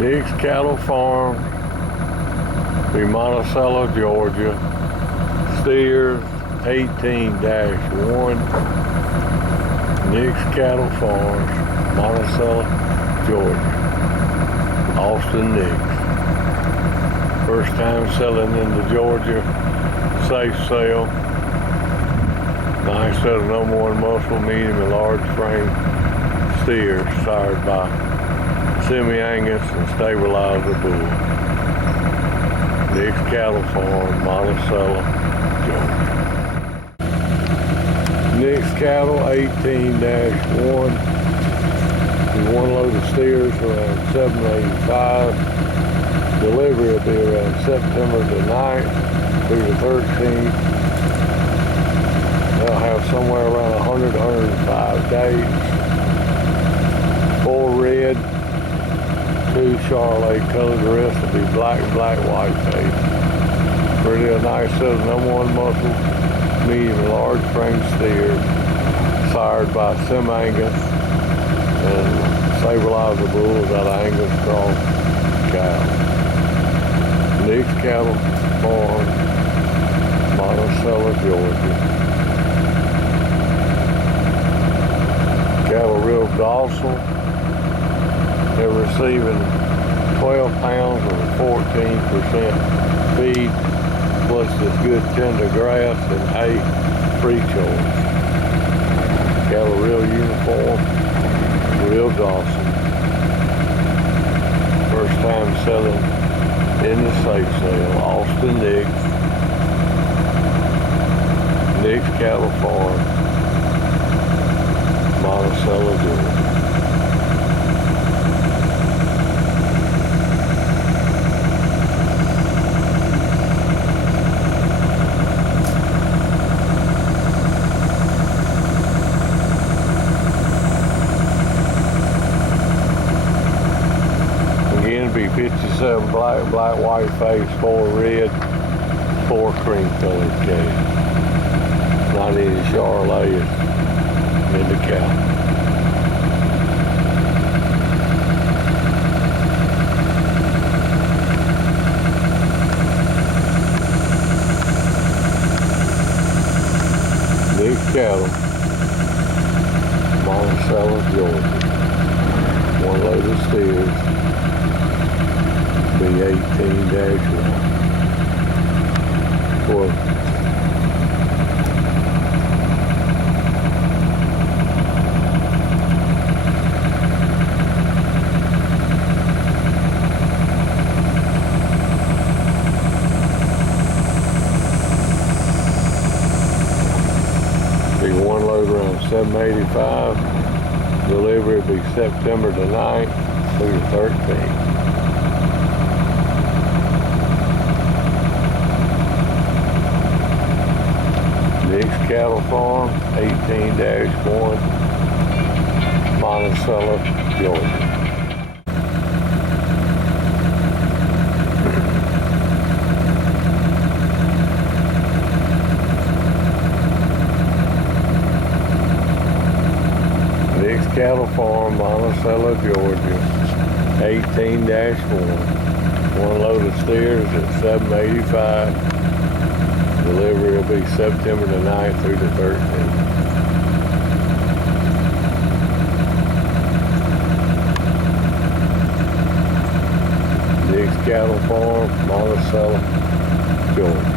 NIX Cattle Farm, in Monticello, Georgia. Steers 18-1. NIX Cattle Farm, Monticello, Georgia. Austin NIX. First time selling into Georgia. Safe sale. Nice set of number one muscle, medium and large frame steers sired by semi-Angus and stabilizer bull. NIX Cattle Farm, Monticello, Georgia. NIX Cattle 18-1. One load of steers around 785. Delivery will be around September the 9th through the 13th. They'll have somewhere around 105 days. 4 red, 2 Charolais colored. The rest will be black, white face. Pretty a nice set of number one muscle, medium and large frame steers, sired by semi-Angus and stabilizer bulls out of Angus cross cow. NIX Cattle Farm, Monticello, Georgia. Cattle real docile. They're receiving 12 pounds of 14% feed, plus this good tender grass and hay pre-choice. Cattle real uniform, real docile. First time selling in the safe sale. Austin NIX. NIX Cattle Farm, Monticello, Georgia. Again, be 57 black, white face, 4 red, 4 cream colored calves. Not any Charolais in the cow. NIX Cattle, Monticello, Georgia. One load of steers, be 18-1. For one load around 785. Delivery will be September the 9th through the 13th. NIX Cattle Farm, 18-1, Monticello, Georgia. NIX Cattle Farm, Monticello, Georgia, 18-1. One load of steers at 785. Delivery will be September the 9th through the 13th. NIX Cattle Farm, Monticello, Georgia.